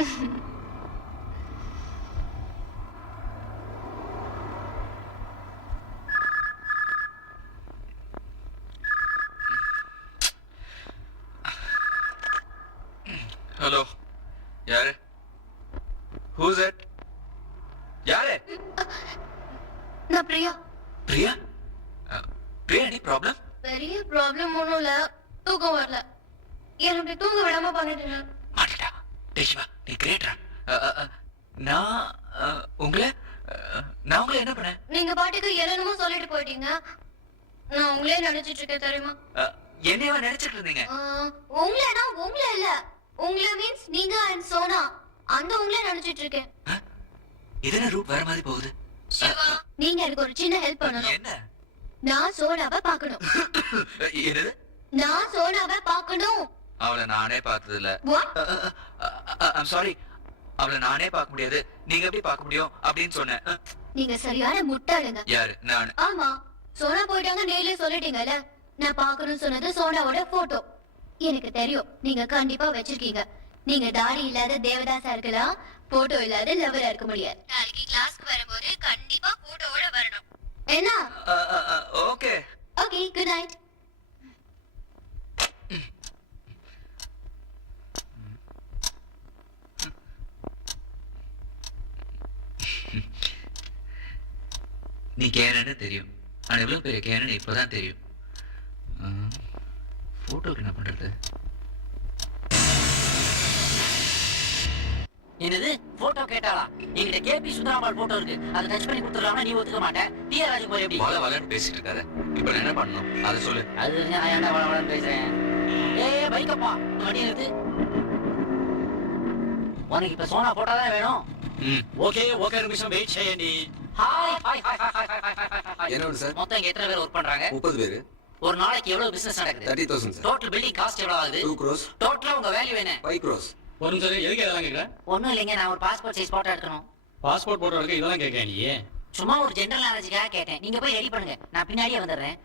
Hello, யாரு? Who's it? யாரு? நான் பிரியா. பிரியா? Priya, any problem? பெரிய ப்ராப்ளம் ஒன்றும் இல்ல, தூக்கம் வரல. எனக்கு தூங்க விடாம பண்ணிட்டு மாட்டிட்டா. டேஷிவா, நீ கிரேட்ரா. நான் உங்களை என்ன பண்ணேன்? நீங்க பாட்டுக்கு என்னென்னமோ சொல்லிட்டு போயிட்டீங்க. நான் உங்களே நினைச்சிட்டு இருக்கேன் தெரியுமா? என்னையவா நினைச்சிட்டு இருந்தீங்க? உங்களை இல்ல, உங்களை மீன்ஸ் நீங்க அண்ட் சோனா, அந்த உங்களே நினைச்சிட்டு இருக்கேன். இதன ரூட் வேற மாதிரி போகுது. நீங்க எனக்கு ஒரு சின்ன ஹெல்ப் பண்ணணும். என்ன? நான் சோனாவை பார்க்கணும். என்னது? நான் சோனாவை பார்க்கணும். அவளை நானே பார்த்தது இல்ல. ஐம் சாரி, அவளை நானே பார்க்க முடியாது, நீங்க எப்படி பார்க்க முடியும் அப்படின்னு சொன்னேன். நீங்க சரியான முட்டாளுங்க. யாரு? நான்? ஆமா, சோனா போயிட்டாங்க நேர்லயே சொல்லிட்டீங்கல்ல. நான் பார்க்கணும்னு சொன்னது சோனாவோட போட்டோ. எனக்கு தெரியும் நீங்க கண்டிப்பா வச்சிருக்கீங்க. நீங்க தாடி இல்லாத தேவதாசா இருக்கலாம், போட்டோ இல்லாத லவரா இருக்க முடியாது. நாளைக்கு கிளாஸ்க்கு வரும்போது கண்டிப்பா போட்டோவோட வரணும். என்ன? Okay okay, good night. நீ கேனன்னு தெரியும், ஆனா எவ்வளவு பெரிய கேனன்னு இப்பதான் தெரியும். போட்டோக்கு என்ன பண்றது? என்னது போட்டோ கேட்டாளா? என்கிட்ட கேபி சுந்தராம்பாள் போட்டோ இருக்கு, அதை டச் பண்ணி கொடுத்துடலாம்னா நீ ஒத்துக்க மாட்டேன். டிஆ ராஜகுமார் எப்படி? வள வளன்னு பேசிட்டு இருக்காத, இப்ப நான் என்ன பண்ணணும் அதை சொல்லு. அது நான் ஏன்டா வள வளன்னு பேசுறேன்? பைக்கப்பா, வண்டி நிறுத்து. உனக்கு இப்ப சோனா போட்டோ தான் வேணும்? ఓకే ఒక నిమిషం వెయిట్ చేయండి. Hi hi hi hi hi hi. என்ன சார்? மொத்தம் இங்க எத்தனை பேர் ஒர்க் பண்றாங்க? 30 பேர். ஒரு நாளைக்கு எவ்வளவு பிசினஸ் நடக்குது? 30,000 சார். டோட்டல் பில்டிங் காஸ்ட் எவ்வளவு ஆகுது? 2 crores. டோட்டலா உங்க வேல்யூ என்ன? 5 crores. ஒரு நிமிஷம் எதுக்கு இதெல்லாம் கேட்குற? ஒண்ணும் இல்லைங்க, நான் ஒரு பாஸ்போர்ட் சைஸ் போட்டோ எடுக்கணும். பாஸ்போர்ட் போட்டோ எடுக்க இதெல்லாம் கேட்க நீ? சும்மா ஒரு ஜெனரல் நாலேஜுக்காக கேட்டேன். நீங்க போய் ரெடி பண்ணுங்க, நான் பின்னாடியே வந்துடுறேன்.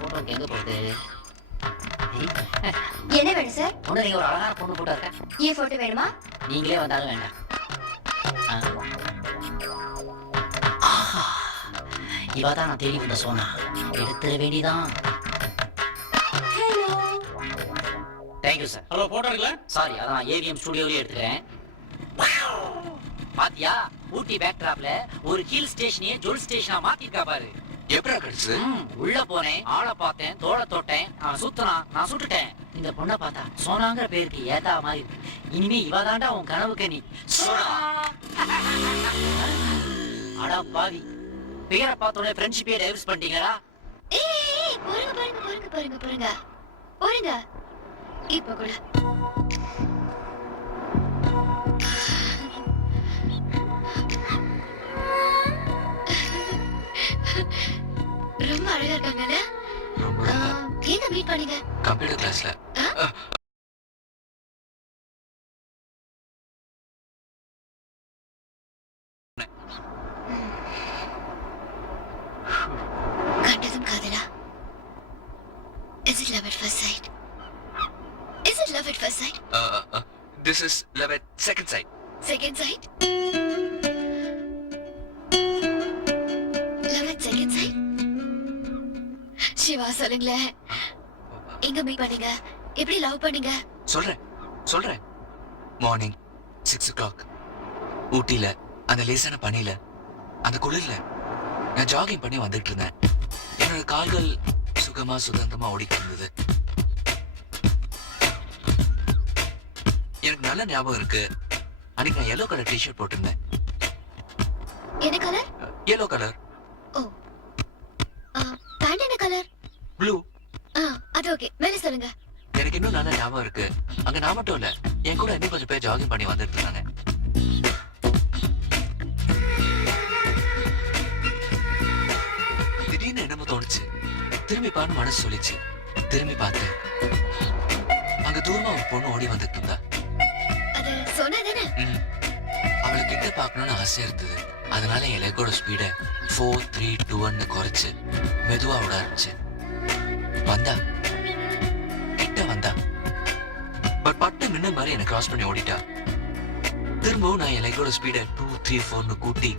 போட்டோக்கு எங்க போகுது? என்ன வேணும் சார்? ஒண்ணு நீங்க ஒரு அழகான பொண்ணு போட்டோ இருக்கேன். ஏன் போட்டோ வேணுமா? நீங்களே வந்தாலும் வேண்டாம். இவதான் நான் தேடி வந்த சோனா, எடுத்துட வேண்டிதான். Thank you sir. ஹலோ, போட்டோ எடுக்கல? சாரி, அதான் நான் ஏவிஎம் ஸ்டுடியோலயே எடுத்துக்கிறேன். பாத்தியா, ஊட்டி பேக்ட்ராப்ல ஒரு ஹில் ஸ்டேஷனையே ஜோல் ஸ்டேஷனா மாத்திருக்கா பாரு. எப்படா கிடைச்சு? உள்ள போனேன், ஆளை பார்த்தேன், தோளை தொட்டேன், அவன் சுத்தனா, நான் சுட்டுட்டேன். இந்த பொண்ணை பார்த்தா சோனாங்கிற பேருக்கு ஏதா மாதிரி இருக்கு. இனிமே இவதாண்டா உன் கனவுக்கு நீ சோனா. அடா பாவி, பேரை பார்த்தோன்னே ஃப்ரெண்ட்ஷிப்பே டைவர்ஸ் பண்ணிட்டீங்களா? போருங்க. இப்ப கூட ரொம்ப அழகா இருக்காங்கல்ல? எங்க மீட் பண்ணீங்க? கம்ப்யூட்டர் கிளாஸ்ல. கண்டதும் காதலா? Is it love at first sight? Is it love at first sight? This is love at second sight. Second sight? Love at second sight? Siva சொல்லுங்களேன், எங்க மீட் பண்ணீங்க? எப்படி லவ் பண்ணீங்க? சொல்றேன். மார்னிங் 6 o'clock ஊட்டில, அந்த லேசான பனியில, அந்த குளிர்ல நான் ஜாகிங் பண்ணி வந்துட்டு இருந்தேன். என்னோட கால்கள் சுகமா சுதந்திரமா ஓடிட்டு இருந்தது. எனக்கு நல்ல ஞாபகம் இருக்கு, அன்னைக்கு நான் yellow கலர் டிஷர்ட் போட்டிருந்தேன். என்ன colour? yellow colour. Oh, pant என்ன கலர்? ப்ளூ. அது ஓகே, மேல சொல்லுங்க. எனக்கு இன்னும் நல்ல ஞாபகம் இருக்கு, அங்க நான் மட்டும் இல்ல, என் கூட இன்னும் கொஞ்சம் பேர் ஜாகிங் பண்ணி வந்துட்டு இருந்தாங்க. திடீர்னு என்னமோ தோணுச்சு, திரும்பி பான்னு மனசு சொல்லிச்சு. திரும்பி பார்த்தேன், அங்க தூரமா ஒரு பொண்ணு ஓடி வந்துட்டு இருந்தா. அது சொன்னதானே? அவளை கிட்ட பார்க்கணும்னு ஆசையா இருந்தது. அதனால என் லெக்கோட ஸ்பீட 4, 3, 2, 1 குறைச்சு மெதுவா விட ஆரம்பிச்சேன். கிட்ட வந்தா, பட் பட்டு மின்னல் மாதிரி என்ன கிராஸ் பண்ணி ஓடிட்டா. திரும்பவும் நான் என் லைக்கோட ஸ்பீட 2, 3, 4ன்னு கூட்டி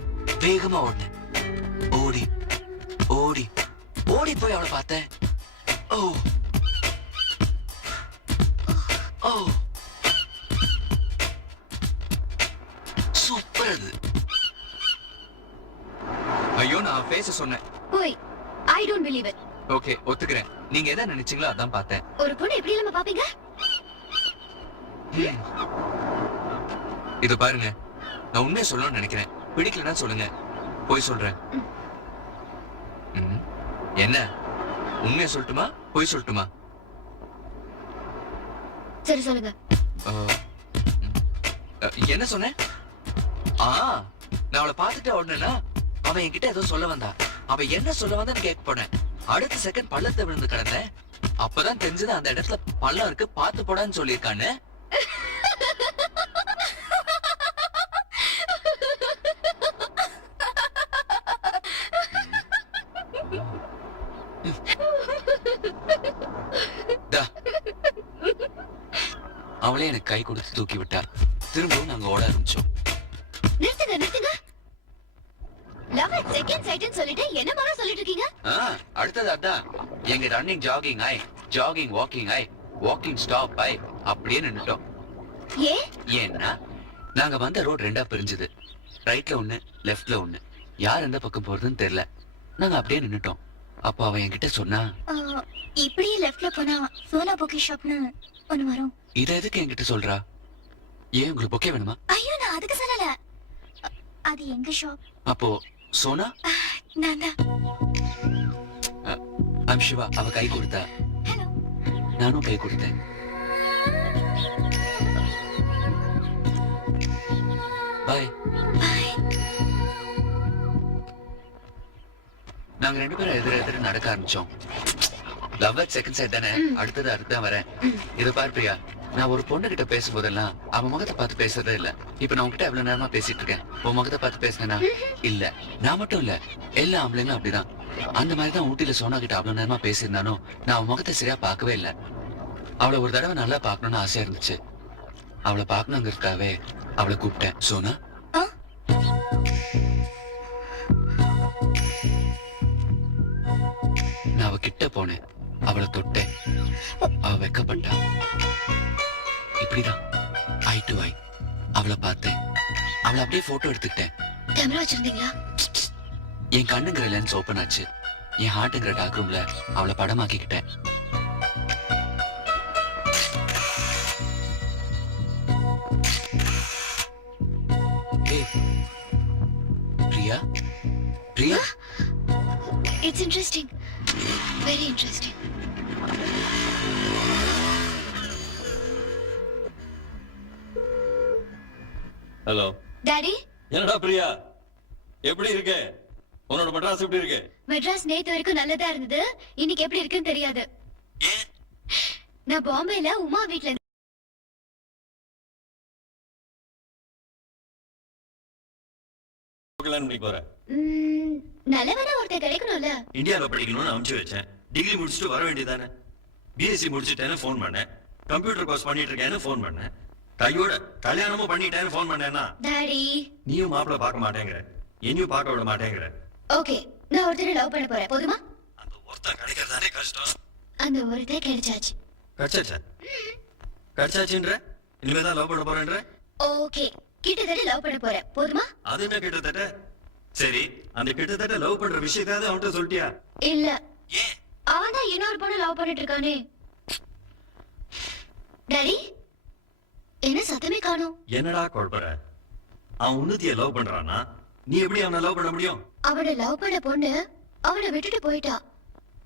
வேகமா ஓடினேன். ஓடி ஓடி ஓடி போய் அவளை பார்த்தேன். ஓ ஓ சூப்பர் அது. ஐயோ நான் பேச சொன்னேன். போய் I don't believe it. Okay ஒத்துக்கிறேன். நீங்க எதை நினைச்சீங்களோ அதான் பார்த்தேன். ஒரு பொண்ணு எப்படி இல்லாம பாப்பீங்க? இது பாருங்க, நான் உண்மையை சொல்லணும்னு நினைக்கிறேன். பிடிக்கலன்னா சொல்லுங்க, போய் சொல்றேன். என்ன உண்மையை சொல்லட்டுமா போய் சொல்லட்டுமா? சரி சொல்லுங்க. என்ன சொன்னேன்? நான் அவளை பார்த்துட்டு உடனேனா அவன் என்கிட்ட ஏதோ சொல்ல வந்தா. அவன் என்ன சொல்ல வந்தான்னு கேட்க போனேன். அடுத்த செகண்ட் பள்ளத்தை விழுந்து கிடந்தேன். அப்பதான் தெரிஞ்சது அந்த இடத்துல பள்ளம் இருக்கு, பார்த்து போடான்னு சொல்லியிருக்கான்னு. அவளே எனக்கு கை கொடுத்து தூக்கி விட்டா. திரும்பவும் நாங்க ஓட ஆரம்பிச்சோம். நிறுத்துங்க நிறுத்துங்க. லவ் அட் செகண்ட் சைட்னு சொல்லிட்டு என்ன மாதிரி சொல்லிட்டு இருக்கீங்க? அடுத்தது அதான். எங்க ரன்னிங் ஜாகிங் ஆய், ஜாகிங் வாக்கிங் ஆய், வாக்கிங் ஸ்டாப் ஆய் அப்படியே நின்னுட்டோம். ஏன்னா நாங்க வந்த ரோட் ரெண்டா பிரிஞ்சுது. ரைட்ல ஒண்ணு, லெஃப்ட்ல ஒண்ணு. யார் எந்த பக்கம் போறதுன்னு தெரியல. நாங்க அப்படியே நின்னுட்டோம். அப்ப அவ என்கிட்ட சொன்னா, இப்படியே லெஃப்ட்ல போனா சோனா பொக்கே ஷாப்னு ஒன்னு வரும். இத எதுக்கு என்கிட்ட சொல்றா? ஏன் உங்களுக்கு பொக்கே வேணுமா? ஐயோ நான் அதுக்கு சொல்லல. அது எங்க ஷாப். அப்போ சோனா? நான் தான். ஐம் சிவா. அவ கை கொடுத்தா, ஹலோ. நானும் கை கொடுத்தேன். பாய். பை. நாங்க ரெண்டு பேரும் எதிர நடக்க ஆரம்பிச்சோம். லவ் அட் செகண்ட் சைட் தானே, அடுத்தது அதுதான் வரேன். இத பாரு பிரியா, நான் ஒரு பொண்ணு கிட்ட பேசும்போதெல்லாம் அவன் முகத்தை பார்த்து பேசுறதே இல்ல. இப்ப நான் உன்கிட்ட எவ்வளவு நேரமா பேசிட்டு இருக்கேன். உன் முகத்தை பார்த்து பேசினா இல்ல. நான் மட்டும் இல்ல, எல்லா ஆம்பளைங்களும் அப்படிதான். அந்த மாதிரிதான் ஊட்டியில சோனா கிட்ட அவ்வளவு நேரமா பேசியிருந்தானோ நான் அவன் முகத்தை சரியா பார்க்கவே இல்ல. அவளை ஒரு தடவை நல்லா பார்க்கணும்னு ஆசையா இருந்துச்சு. அவளை பார்க்கணுங்கிறதுக்காகவே அவளை கூப்பிட்டேன். சோனா, நான் அவ கிட்ட போனேன். அவளை தொட்டேன். அவ வெக்கப்பட்டா. இப்படிதான் ஐ டு ஐ அவளை பார்த்தேன். அவளை அப்படியே போட்டோ எடுத்துக்கிட்டேன். கேமரா வச்சிருந்தீங்களா? என் கண்ணுங்கிற லென்ஸ் ஓபன் ஆச்சு. என் ஹார்ட்ங்கிற டார்க் ரூம்ல அவளை படமாக்கிக்கிட்டேன். Priya, Priya. It's interesting, very interesting. Hello daddy, என்னடா பிரியா, எப்படி இருக்கு? உன்னோட மெட்ராஸ் எப்படி இருக்கு? மெட்ராஸ் நேத்து வரைக்கும் நல்லதா இருந்தது. இன்னைக்கு எப்படி இருக்குன்னு தெரியாது. நான் பாம்பேல உமா வீட்ல நல்லவனா ஒருத்தர் கிடைக்கணும்ல. இந்தியாவில் படிக்கணும்னு அனுப்பிச்சு வச்சேன். டிகிரி முடிச்சுட்டு வர வேண்டியதானே. பிஎஸ்சி முடிச்சுட்டேன்னு ஃபோன் பண்ணேன். கம்ப்யூட்டர் கோர்ஸ் பண்ணிட்டு இருக்கேன்னு ஃபோன் பண்ணேன். கையோட கல்யாணமும் பண்ணிட்டேன்னு ஃபோன் பண்ணேன்னா டாடி, நீயும் மாப்பிள்ள பார்க்க மாட்டேங்கிற, என்னையும் பார்க்க விட மாட்டேங்கிற. ஓகே, நான் ஒருத்தரை லவ் பண்ண போறேன். போதுமா? அந்த ஒருத்தன் கிடைக்கிறதானே கஷ்டம். அந்த ஒருத்தர் கிடைச்சாச்சு. கடிச்சாச்சா? கடிச்சாச்சுன்ற? இனிமேதான் லவ் பண்ண போறேன்ற? ஓகே, கிட்டத்தட்ட லவ் பண்ண போறேன். போதுமா? அது என்ன கிட்டத்தட்ட? சரி, அந்த கிட்டத்தட்ட லவ் பண்ற விஷயத்தாவது அவன்கிட்ட சொல்லிட்டியா? இல்ல. ஏன்? அவன் தான் இன்னொரு பொண்ணு லவ் பண்ணிட்டு இருக்கானே. டாடி, என்ன சத்தமே காணோம்? என்னடா குழப்பற? அவன் உன்னதிய லவ் பண்றானா? நீ எப்படி அவனை லவ் பண்ண முடியும்? அவனை லவ் பண்ண பொண்ணு அவனை விட்டுட்டு போயிட்டா.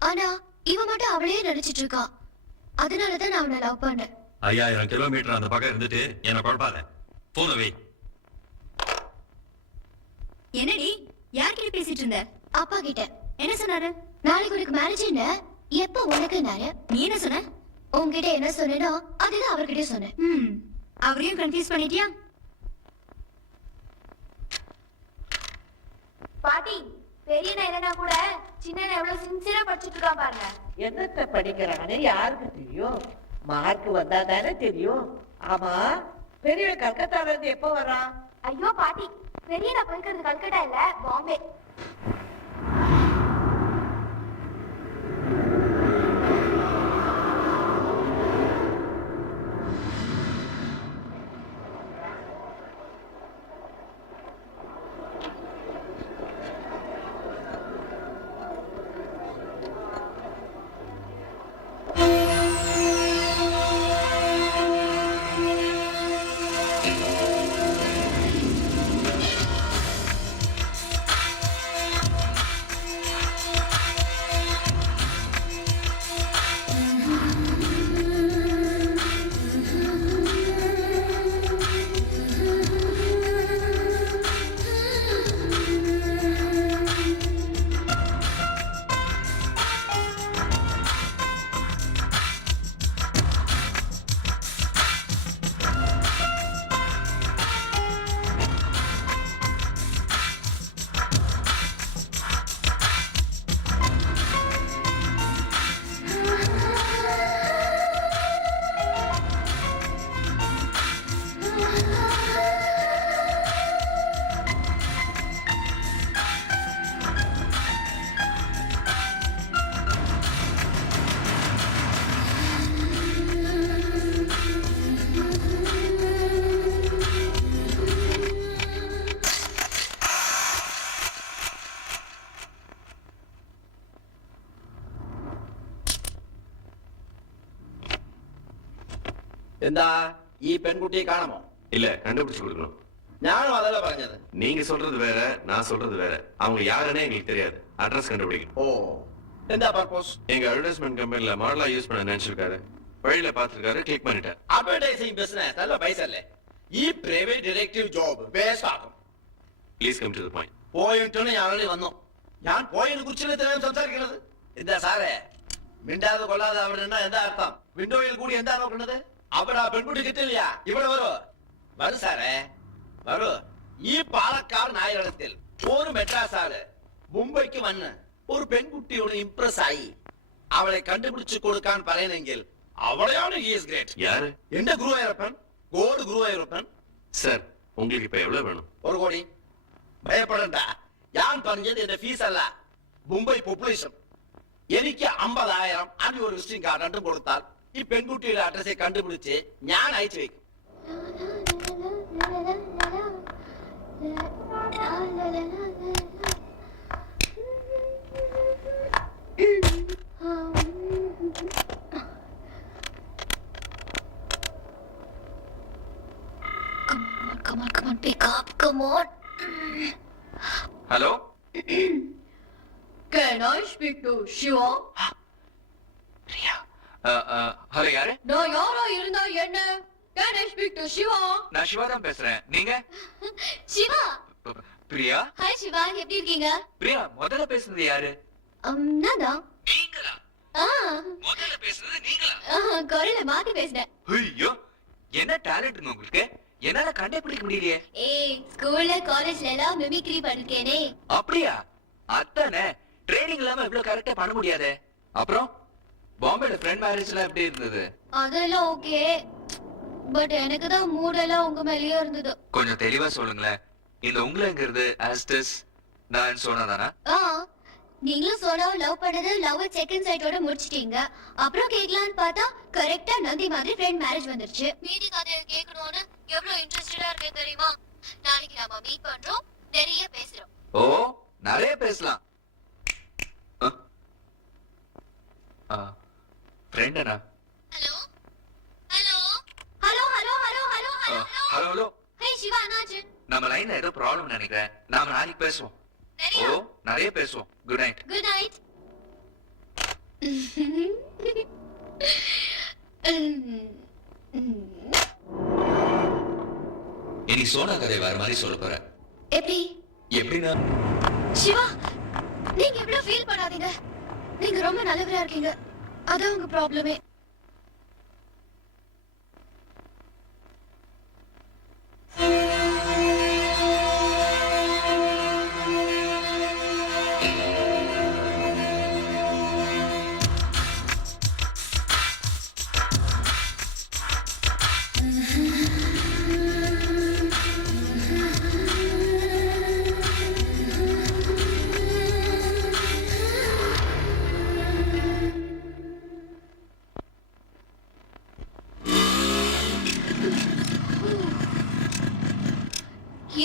ஆனா இவன் மட்டும் அவளையே நினைச்சிட்டு இருக்கா. அதனாலதான் நான் அவனை லவ் பண்ணேன். 5000 கிலோமீட்டர் அந்த பக்கம் இருந்துட்டு என்ன குழப்பாத. போன வை. என்னடி, யார்கிட்ட பேசிட்டு இருந்த? அப்பா கிட்ட. என்ன சொன்னாரு? நாளைக்கு உனக்கு மேரேஜ் என்ன, எப்ப உனக்குன்னாரு. நீ என்ன சொன்ன? உன்கிட்ட என்ன சொன்னேனோ அதுதான் அவர்கிட்ட சொன்னேன். அவரையும் கன்ஃபியூஸ் பண்ணிட்டியா? பாட்டி, பெரியண்ணா இல்லைன்னா கூட சின்ன எவ்வளவு சின்சியரா படிச்சுட்டு இருக்கா பாருங்க. என்னத்த படிக்கிறான்னு யாருக்கு தெரியும்? மார்க் வந்தா தானே தெரியும். ஆமா, பெரியவன் கல்கத்தால இருந்து எப்போ வர்றான்? ஐயோ பாட்டி, பெரியண்ணா போய்க்கிறது கல்கட்டா இல்ல, பாம்பே. എന്താ ഈ പെൺകുട്ടിയെ കാണാമോ? இல்ல கண்டுபிடிச்சு கொடுக்கணும். ഞാനും അതല്ല പറഞ്ഞത്. நீங்க சொல்றது வேற, நான் சொல்றது வேற. அவங்க யாருன்னே எங்களுக்கு தெரியாது. அட்ரஸ் கண்டுபிடிக்கணும். ഓ, എന്താ പർപ്പസ്? எங்க அட்வர்டைஸ்மெண்ட் கம்பெனில மாடலா யூஸ் பண்ண நினைச்சிருக்காரு. வழியில பாத்துருக்காரு, கிளிக் பண்ணிட்டேன். അഡ്വർടൈസിംഗ് ബിസിനസ് നല്ല പൈസ അല്ലേ? ഈ പ്രൈവറ്റ് ഡിറ്റക്റ്റീവ് ജോബ് വേസ്റ്റ് ആക്കും. Please come to the point. പോയിട്ടാണ് ഞാൻ ഓൾറെഡി വന്നു. ഞാൻ പോയതിനെ കുറിച്ചല്ലേ ഇത്രയും സംസാരിക്കുന്നത്? എന്താ സാറേ മിണ്ടാതെ കൊള്ളാതെ അവിടെ നിന്നാ എന്താ അർത്ഥം? വിൻഡോയിൽ കൂടി എന്താ നോക്കുന്നത്? അവിടെ ആ പെൺകുട്ടി കിട്ടില്ല, ഇവിടെ വരൂ. വരൂ സാറേ വരൂ. ഈ പാലക്കാട് നായകത്തിൽ ഒരു മെഡ്രാസ് ആള് മുംബൈക്ക് വന്ന് ഒരു പെൺകുട്ടിയോട് ഇംപ്രസ് ആയി അവളെ കണ്ടുപിടിച്ചു കൊടുക്കാൻ പറയുന്നെങ്കിൽ അവളെയാണ് he is great. யாரு? എന്റെ ഗുരുവായൂരപ്പൻ, ഗോഡ് ഗുരുവായൂരപ്പൻ. சார் உங்களுக்கு இப்ப எவ்வளவு வேணும்? 1 കോടി. ഭയപ്പെടണ്ട, ഞാൻ പറഞ്ഞത് എന്റെ ഫീസ് അല്ല, മുംബൈ പോപ്പുലേഷൻ. എനിക്ക് 50,000 അഞ്ച് ഒരു വിസിറ്റിംഗ് കാർഡ് രണ്ടും കൊടുത്താൽ ഈ പെൺകുട്ടിയുടെ അഡ്രസ് കണ്ടുപിടിച്ച് ഞാൻ അയച്ചു വെക്കും. Come on, pick up, come on. Hello Can I speak to Shiva? Priya. Hello யாரு? நான் யாரா இருந்தா என்ன? Can I speak to Shiva? நான் சிவா தான் பேசுறேன். நீங்க? சிவா. பிரியா? ஹாய் சிவா, எப்படி இருக்கீங்க? பிரியா, முதல்ல பேசுனது யாரு? நான் தான். நீங்களா? முதல்ல பேசுனது நீங்களா? குரலை மாத்தி பேசுறேன். ஐயோ, என்ன டேலண்ட்ங்க உங்களுக்கு? என்னால கண்டுபிடிக்க முடியலையே. ஏய், ஸ்கூல்ல காலேஜ்ல எல்லாம் மிமிக்ரி பண்ணிருக்கேனே. அப்படியா? அத்தானே. ட்ரைனிங் இல்லாம இவ்வளவு கரெக்டா பண்ண முடியாதே. அப்புறம் பாம்பேல ஃப்ரெண்ட் மேரேஜ் எல்லாம் எப்படி இருந்தது? அதெல்லாம் ஓகே, பட் எனக்கு தான் மூடெல்லாம் உங்க மேலயே இருந்தது. கொஞ்சம் தெளிவா சொல்லுங்களேன். இந்த உங்களங்கிறது ஆஸ்டஸ் நான் சொன்னதானா? நீங்களும் சோனா லவ் பண்ணது லவ் செகண்ட் சைட்டோட முடிச்சிட்டீங்க. அப்புறம் கேட்கலான்னு பார்த்தா கரெக்டா நந்தி மாதிரி ஃப்ரெண்ட் மேரேஜ் வந்துருச்சு. மீதி கதையை கேட்கணும்னு எவ்வளவு இன்ட்ரெஸ்டடா இருக்கு தெரியுமா? நாளைக்கு நாம மீட் பண்றோம், நிறைய பேசுறோம். ஓ, நிறைய பேசலாம். ஃப்ரெண்டனா? Hello hello hello hello hello hello hello hello hello. Hey Shiva, என்னாச்சு? நம்ம லைன்ல ஏதோ ப்ராப்ளம் நினைக்கிறேன். நாம நாளைக்கு பேசுவோம். ஓ, நிறைய பேசுவோம். Good night. Good night. இனி சோனா கதை வேற மாதிரி சொல்ல போறேன். எப்படி? எப்படின்னா, சிவா, நீங்க எவ்வளவு ஃபீல் பண்ணாதீங்க. நீங்க ரொம்ப நல்லவரா இருக்கீங்க. அதான் உங்க ப்ராப்ளமே.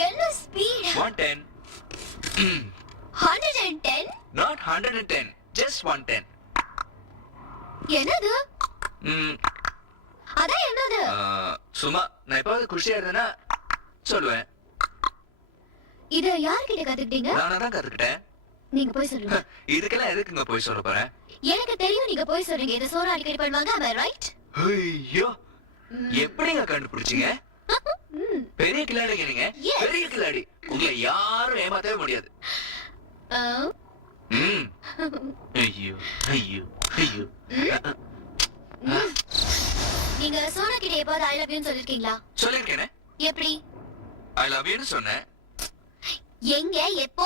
என்ன ஸ்பீட் 110. 110 Not 110, just 110. என்னது ம், அதான் என்னது சும்மா நான் எப்பாவது குஷியா இருந்தேன்னா சொல்லுவேன். இத யார்கிட்ட கத்துக்கிட்டீங்க நானா தான் கத்துக்கிட்டேன். நீங்க போய் சொல்லுங்க இதுக்கெல்லாம் எதுக்குங்க போய் சொல்ல போறேன்? எனக்கு தெரியும் நீங்க போய் சொல்றீங்க இத சோனா அடிக்கடி பண்ணுவாங்க am I right ஐயோ, எப்படிங்க கண்டுபிடிச்சீங்க? பெரிய கில்லாடிங்க நீங்க. Yes. பெரிய கில்லாடி. உங்களை யாரும் ஏமாத்தவே முடியாது. ம். ஐயோ ஐயோ ஐயோ. நீங்க சோனா கிட்ட எப்போது ஐ லவ் யூ சொல்லிருக்கீங்களா சொல்லிருக்கேனே. எப்படி ஐ லவ் யூன்னு சொன்னேன். எங்க எப்போ